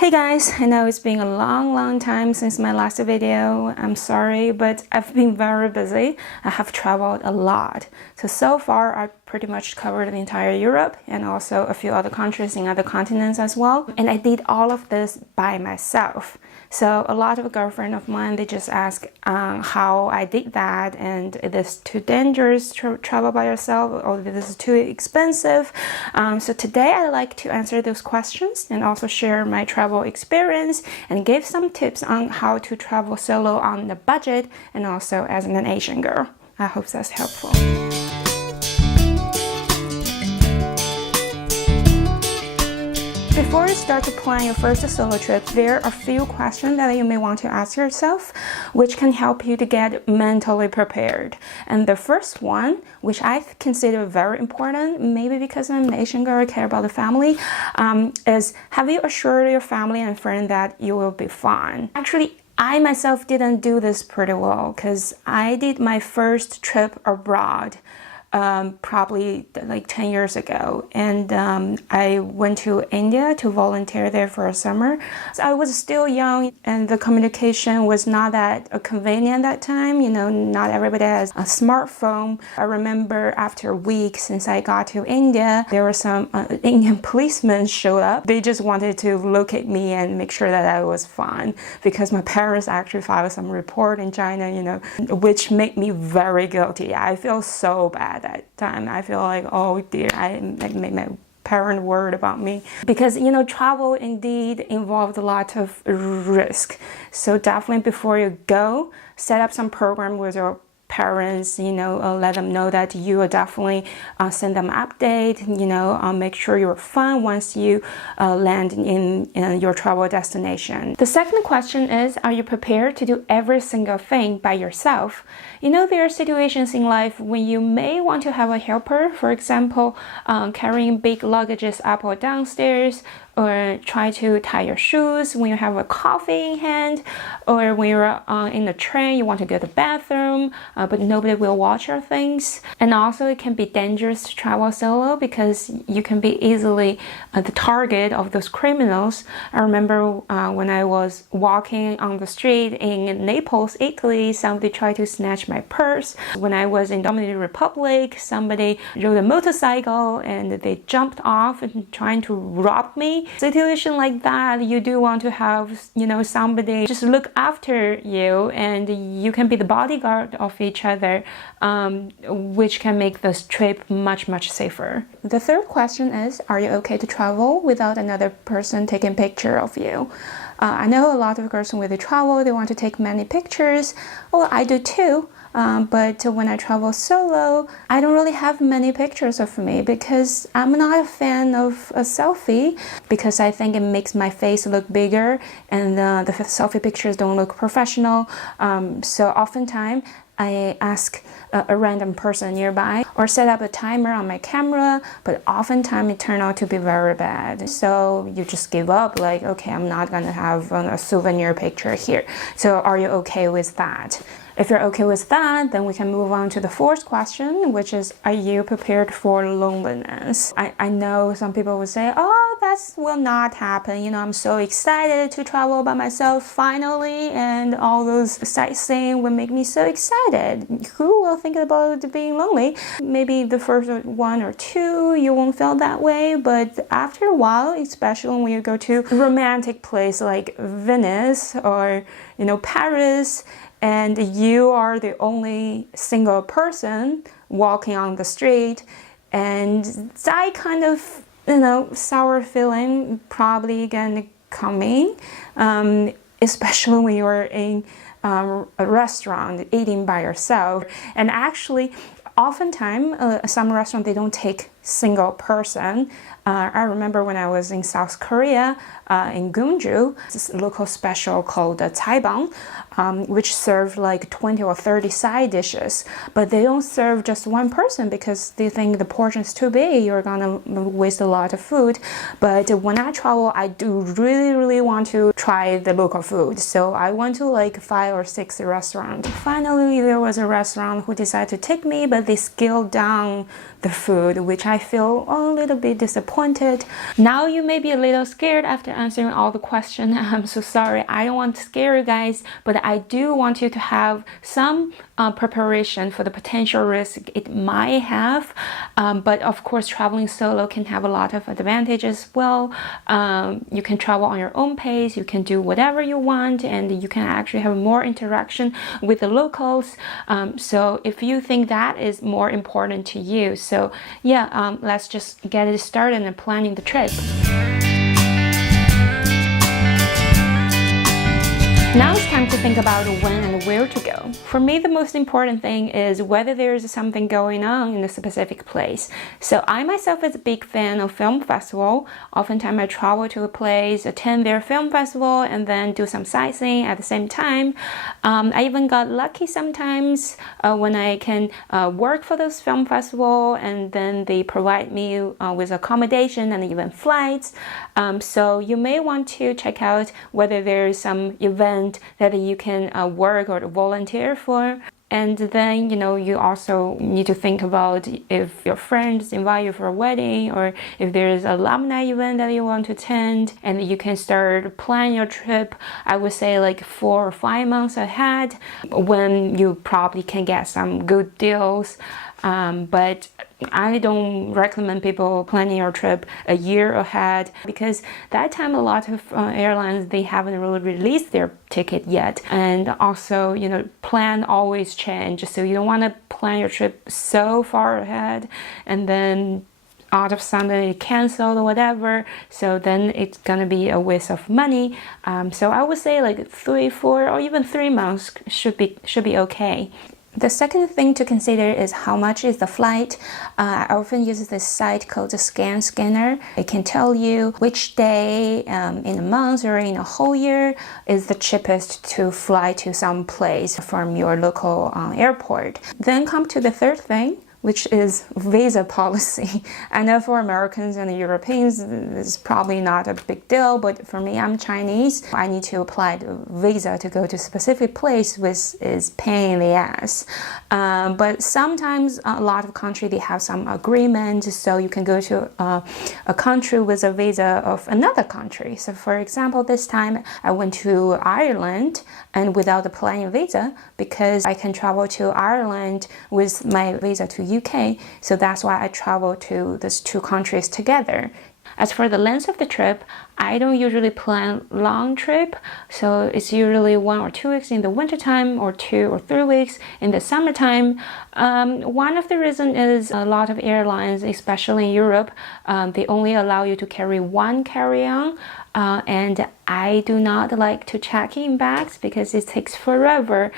Hey guys, I know it's been a long time since my last video. I'm sorry, but I've been very busy. I have traveled a lot. So far, I pretty much covered the entire Europe and also a few other countries in other continents as well. And I did all of this by myself. So a lot of girlfriends of mine, they just ask how I did that, and is this too dangerous to travel by yourself, or this is too expensive? So today I'd like to answer those questions and also share my travel experience and give some tips on how to travel solo on the budget and also as an Asian girl. I hope that's helpful. Before you start to plan your first solo trip, there are a few questions that you may want to ask yourself, which can help you to get mentally prepared. And the first one, which I consider very important, maybe because I'm an Asian girl, I care about the family, is have you assured your family and friends that you will be fine? Actually, I myself didn't do this pretty well because I did my first trip abroad probably like 10 years ago, and I went to India to volunteer there for a summer. So I was still young and the communication was not that convenient at that time. You know, not everybody has a smartphone. I remember after a week since I got to India, there were some Indian policemen showed up. They just wanted to locate me and make sure that I was fine because my parents actually filed some report in China, you know, which made me very guilty. I feel so bad that time. I feel like, oh dear, I made my parent worried about me because, you know, travel indeed involved a lot of risk. So definitely before you go, set up some program with your parents, you know, let them know that you will definitely send them an update, you know, make sure you're fine once you land in your travel destination. The second question is, are you prepared to do every single thing by yourself? You know, there are situations in life when you may want to have a helper, for example, carrying big luggages up or downstairs, or try to tie your shoes when you have a coffee in hand, or when you're in the train, you want to go to the bathroom, but nobody will watch your things. And also it can be dangerous to travel solo because you can be easily the target of those criminals. I remember when I was walking on the street in Naples, Italy, somebody tried to snatch my purse. When I was in Dominican Republic, somebody rode a motorcycle and they jumped off and trying to rob me. Situation like that, you do want to have, you know, somebody just look after you, and you can be the bodyguard of each other, which can make this trip much safer. The third question is, are you okay to travel without another person taking picture of you? I know a lot of girls when they travel, they want to take many pictures. Well, I do too. But when I travel solo, I don't really have many pictures of me because I'm not a fan of a selfie because I think it makes my face look bigger and the selfie pictures don't look professional. So oftentimes I ask a random person nearby or set up a timer on my camera, but oftentimes it turns out to be very bad. So you just give up, like, okay, I'm not gonna have a souvenir picture here. So are you okay with that? If you're okay with that, then we can move on to the fourth question, which is, are you prepared for loneliness? I know some people would say, oh, that will not happen. You know, I'm so excited to travel by myself finally, and all those sightseeing will make me so excited. Who will think about being lonely? Maybe the first one or two, you won't feel that way, but after a while, especially when you go to a romantic place like Venice or, you know, Paris, and you are the only single person walking on the street, and that kind of, you know, sour feeling probably gonna come in, especially when you're in a restaurant eating by yourself. And actually, oftentimes, some restaurants, they don't take single person. I remember when I was in South Korea, in Gwangju, this local special called the Caibang, which serve like 20 or 30 side dishes, but they don't serve just one person because they think the portion is too big, you're gonna waste a lot of food. But when I travel, I do really want to try the local food, so I went to like 5 or 6 restaurants. Finally, there was a restaurant who decided to take me, but they scaled down the food, which I might feel a little bit disappointed. Now you may be a little scared after answering all the questions. I'm so sorry. I don't want to scare you guys, but I do want you to have some preparation for the potential risk it might have. But of course, traveling solo can have a lot of advantages as well. You can travel on your own pace, you can do whatever you want, and you can actually have more interaction with the locals. So if you think that is more important to you, so yeah, let's just get it started and planning the trip. Now it's time to think about when and where to go. For me, the most important thing is whether there is something going on in a specific place. So I myself is a big fan of film festival. Oftentimes I travel to a place, attend their film festival, and then do some sightseeing at the same time. I even got lucky sometimes when I can work for this film festival, and then they provide me with accommodation and even flights. So you may want to check out whether there is some event that you can work or volunteer for. And then, you also need to think about if your friends invite you for a wedding, or if there's an alumni event that you want to attend, and you can start planning your trip, I would say like 4 or 5 months ahead, when you probably can get some good deals. But I don't recommend people planning your trip a year ahead, because that time a lot of airlines, they haven't really released their ticket yet. And also, plan always change. So you don't want to plan your trip so far ahead and then out of sudden it canceled or whatever. So then it's gonna be a waste of money. So I would say like 3, 4, or even 3 months should be okay. The second thing to consider is how much is the flight. I often use this site called the Scanner. It can tell you which day in a month or in a whole year is the cheapest to fly to some place from your local airport. Then come to the third thing, which is visa policy. I know for Americans and Europeans, it's probably not a big deal, but for me, I'm Chinese. I need to apply the visa to go to a specific place, which is pain in the ass. But sometimes a lot of countries, they have some agreement, so you can go to a country with a visa of another country. So for example, this time I went to Ireland and without applying visa, because I can travel to Ireland with my visa to UK, so that's why I travel to these 2 countries together. As for the length of the trip, I don't usually plan long trip, so it's usually 1 or 2 weeks in the wintertime, or 2 or 3 weeks in the summertime. One of the reasons is a lot of airlines, especially in Europe, they only allow you to carry 1 carry-on, and I do not like to check in bags because it takes forever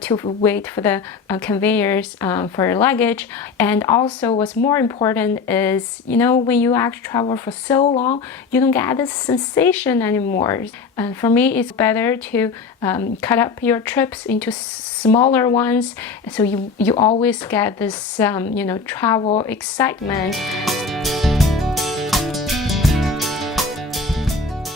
to wait for the conveyors for your luggage. And also what's more important is, when you actually travel for so long, you don't get this sensation anymore. For me, it's better to cut up your trips into smaller ones, so you always get this travel excitement.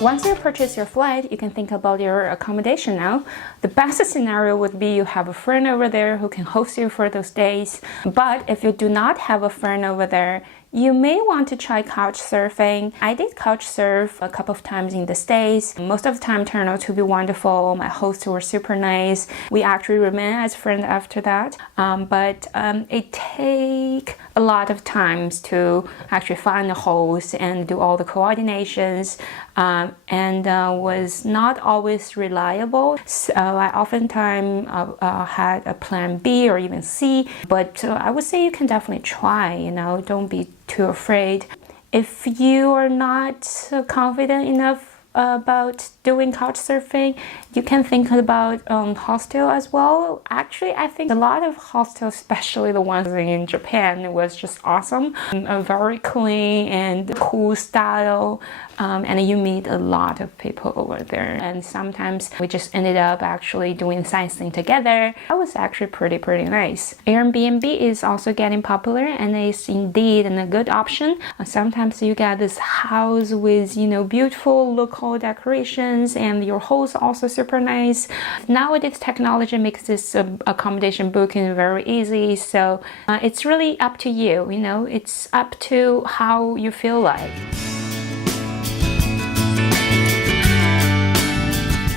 Once you purchase your flight, you can think about your accommodation now. The best scenario would be you have a friend over there who can host you for those days. But if you do not have a friend over there, you may want to try couch surfing. I did couch surf a couple of times in the States. Most of the time turned out to be wonderful. My hosts were super nice. We actually remained as friends after that. But it takes a lot of times to actually find a host and do all the coordinations, and was not always reliable. So I oftentimes had a plan B or even C, but I would say you can definitely try, don't be too afraid. If you are not confident enough about doing couch surfing, you can think about hostel as well. Actually, I think a lot of hostels, especially the ones in Japan, was just awesome. Very clean and cool style. and you meet a lot of people over there. And sometimes we just ended up actually doing sightseeing together. That was actually pretty nice. Airbnb is also getting popular, and it's indeed a good option. Sometimes you get this house with, beautiful local decorations, and your host also super nice. Nowadays, technology makes this accommodation booking very easy, so it's really up to you. It's up to how you feel like.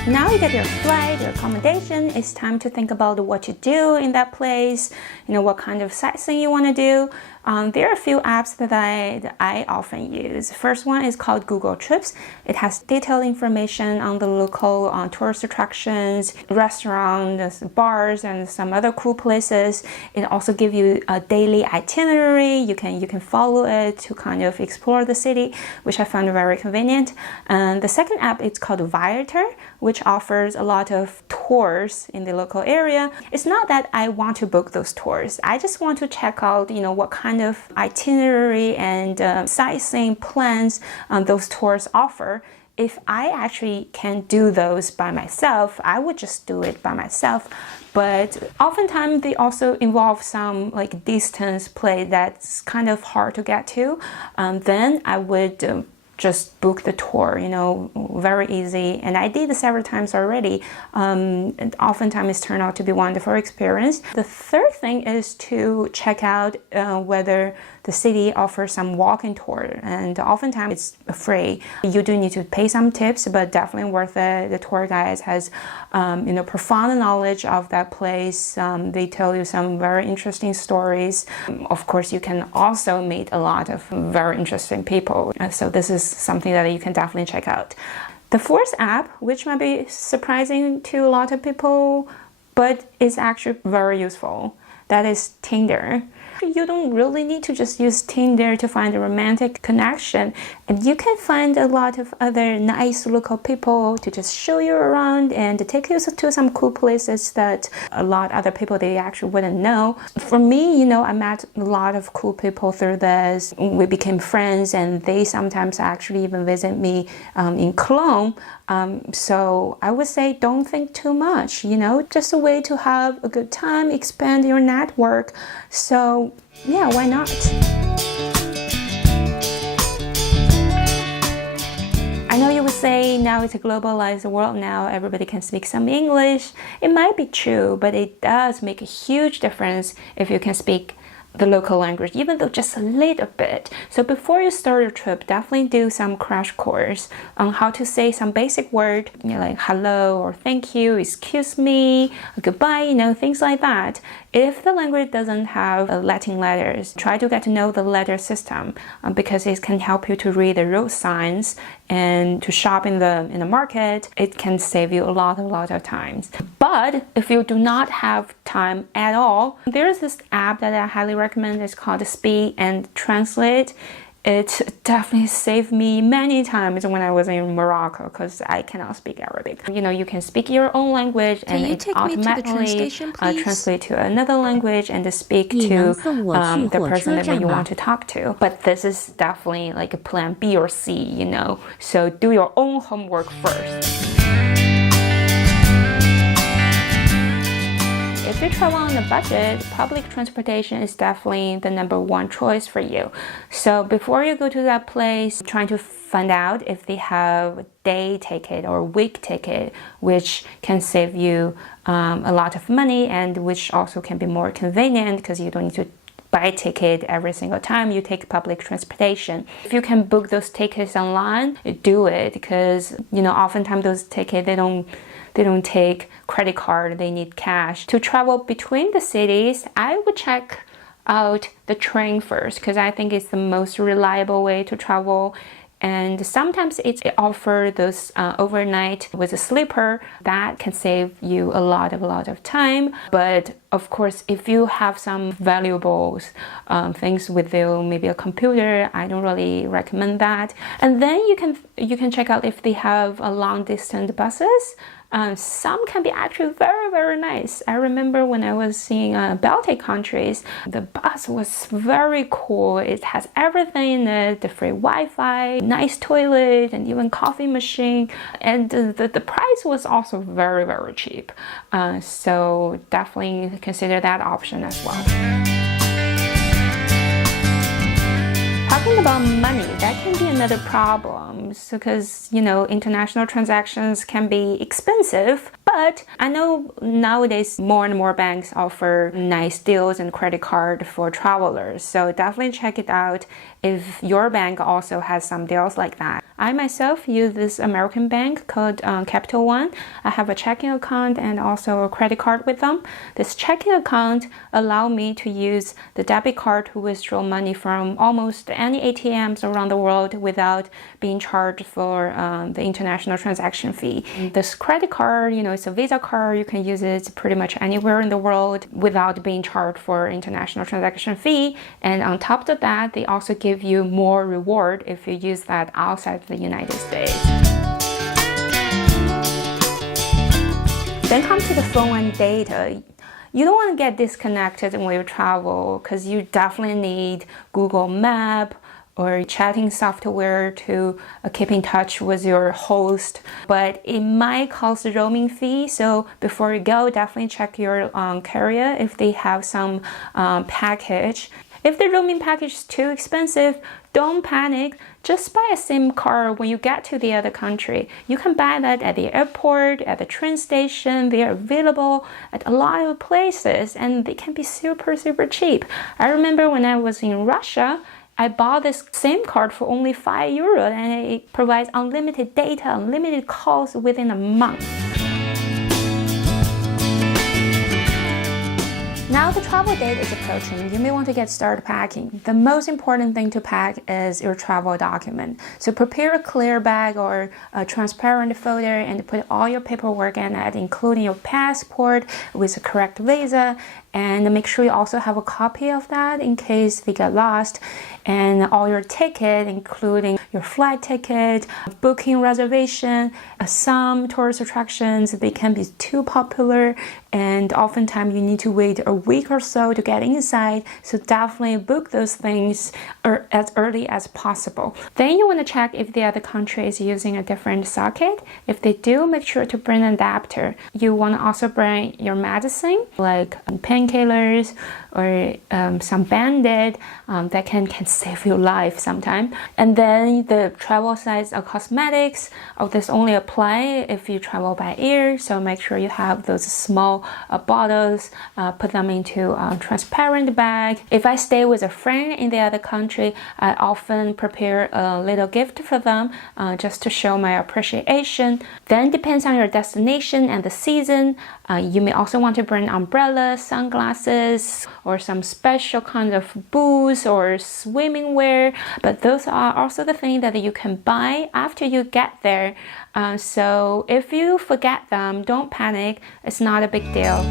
Now you get your flight, your accommodation. It's time to think about what to do in that place, what kind of sightseeing you want to do. There are a few apps that I often use. First one is called Google Trips. It has detailed information on the local tourist attractions, restaurants, bars, and some other cool places. It also gives you a daily itinerary. You can follow it to kind of explore the city, which I found very convenient. And the second app is called Viator, which offers a lot of tours in the local area. It's not that I want to book those tours. I just want to check out, what kind of itinerary and sightseeing plans those tours offer. If I actually can do those by myself, I would just do it by myself. But oftentimes they also involve some distance play that's kind of hard to get to. Then I would just book the tour, very easy. And I did it several times already. And oftentimes it's turned out to be a wonderful experience. The third thing is to check out whether the city offers some walking tour, and oftentimes it's free. You do need to pay some tips, but definitely worth it. The tour guide has, profound knowledge of that place. They tell you some very interesting stories. Of course, you can also meet a lot of very interesting people. So this is something that you can definitely check out. The fourth app, which might be surprising to a lot of people, but is actually very useful, that is Tinder. You don't really need to just use Tinder to find a romantic connection, and you can find a lot of other nice local people to just show you around and to take you to some cool places that a lot of other people they actually wouldn't know. For me, I met a lot of cool people through this. We became friends, and they sometimes actually even visit me in Cologne. So I would say don't think too much, just a way to have a good time, expand your network. So yeah, why not? I know you would say now it's a globalized world now, everybody can speak some English. It might be true, but it does make a huge difference if you can speak the local language, even though just a little bit. So before you start your trip, definitely do some crash course on how to say some basic word, like hello or thank you, excuse me, goodbye, things like that. If the language doesn't have Latin letters, try to get to know the letter system because it can help you to read the road signs and to shop in the market. It can save you a lot of times. But if you do not have time at all, there's this app that I highly recommend. It's called Speak and Translate. It definitely saved me many times when I was in Morocco because I cannot speak Arabic. You can speak your own language and it automatically translate to another language and to speak to the person that you want to talk to. But this is definitely like a plan B or C, So do your own homework first. If you travel on a budget, public transportation is definitely the #1 choice for you. So before you go to that place, trying to find out if they have a day ticket or week ticket, which can save you a lot of money and which also can be more convenient because you don't need to buy a ticket every single time you take public transportation. If you can book those tickets online, do it because oftentimes those tickets they don't take credit card, they need cash. To travel between the cities, I would check out the train first because I think it's the most reliable way to travel. And sometimes it offers those overnight with a sleeper that can save you a lot of time. But of course, if you have some valuable things with you, maybe a computer, I don't really recommend that. And then you can check out if they have long distance buses. Some can be actually very, very nice. I remember when I was in Baltic countries, the bus was very cool. It has everything in it, the free Wi-Fi, nice toilet, and even coffee machine. And the price was also very, very cheap. So definitely consider that option as well. Talking about money, that can be another problem because, international transactions can be expensive. But I know nowadays more and more banks offer nice deals and credit card for travelers. So definitely check it out if your bank also has some deals like that. I myself use this American bank called Capital One. I have a checking account and also a credit card with them. This checking account allows me to use the debit card to withdraw money from almost any ATMs around the world without being charged for the international transaction fee. This credit card, it's a Visa card. You can use it pretty much anywhere in the world without being charged for international transaction fee. And on top of that, they also give you more reward if you use that outside the United States. Then come to the phone and data. You don't want to get disconnected when you travel because you definitely need Google Map or chatting software to keep in touch with your host, but it might cost a roaming fee. So before you go, definitely check your carrier if they have some package. If the roaming package is too expensive, don't panic. Just buy a SIM card when you get to the other country. You can buy that at the airport, at the train station. They are available at a lot of places and they can be super, super cheap. I remember when I was in Russia, I bought this SIM card for only €5 and it provides unlimited data, unlimited calls within a month. Now the travel date is approaching. You may want to get started packing. The most important thing to pack is your travel document. So prepare a clear bag or a transparent folder and put all your paperwork in it, including your passport with the correct visa. And make sure you also have a copy of that in case they get lost. And all your ticket, including your flight ticket, booking reservation, some tourist attractions, they can be too popular and oftentimes you need to wait a week or so to get inside. So definitely book those things as early as possible. Then you want to check if the other country is using a different socket. If they do, make sure to bring an adapter. You want to also bring your medicine like painkillers or some Band-Aid that can save your life sometime. And then the travel size of cosmetics, this only apply if you travel by air, so make sure you have those small bottles, put them into a transparent bag. If I stay with a friend in the other country, I often prepare a little gift for them just to show my appreciation. Then depends on your destination and the season. You may also want to bring umbrellas, sunglasses, or some special kind of boots or swimming wear. But those are also the things that you can buy after you get there. So if you forget them, don't panic. It's not a big deal.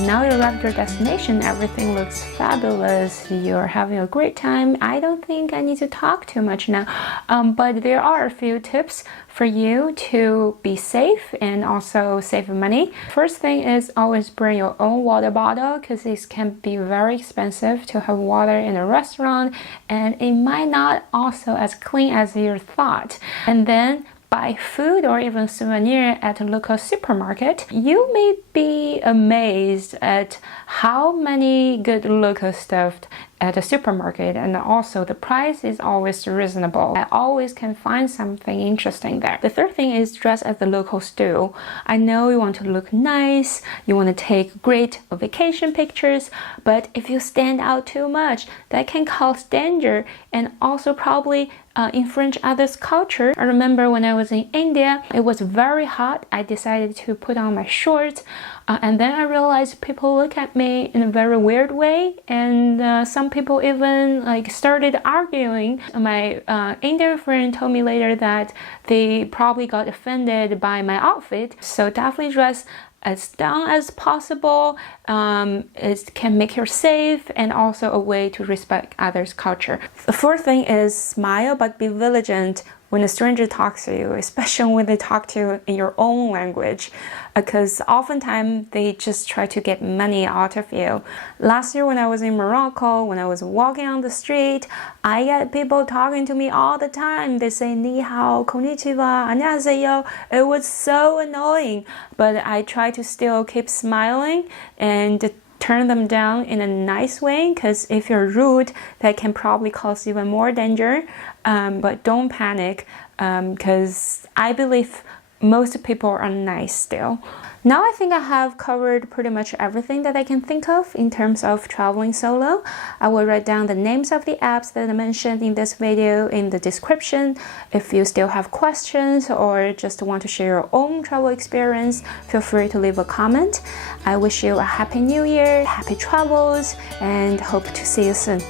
Now you arrived at your destination, everything looks fabulous, you're having a great time. I don't think I need to talk too much now, but there are a few tips for you to be safe and also save money. First thing is always bring your own water bottle because it can be very expensive to have water in a restaurant and it might not also as clean as you thought. And then buy food or even souvenir at a local supermarket. You may be amazed at how many good local stuff at a supermarket, and also the price is always reasonable. I always can find something interesting there. The third thing is dress as the locals do. I know you want to look nice, you want to take great vacation pictures, but if you stand out too much, that can cause danger and also probably infringe others' culture. I remember when I was in India, it was very hot. I decided to put on my shorts and then I realized people look at me in a very weird way, and some people even started arguing. My Indian friend told me later that they probably got offended by my outfit. So definitely dress as down as possible. It can make you safe and also a way to respect others' culture. The fourth thing is smile but be vigilant when a stranger talks to you, especially when they talk to you in your own language, because oftentimes they just try to get money out of you. Last year when I was in Morocco, when I was walking on the street, I get people talking to me all the time. They say ni hao, konnichiwa, annyeonghaseyo. It was so annoying, but I try to still keep smiling and turn them down in a nice way, because if you're rude, that can probably cause even more danger. But don't panic, because I believe most people are nice still. Now I think I have covered pretty much everything that I can think of in terms of traveling solo. I will write down the names of the apps that I mentioned in this video in the description. If you still have questions or just want to share your own travel experience, feel free to leave a comment. I wish you a happy new year, happy travels, and hope to see you soon.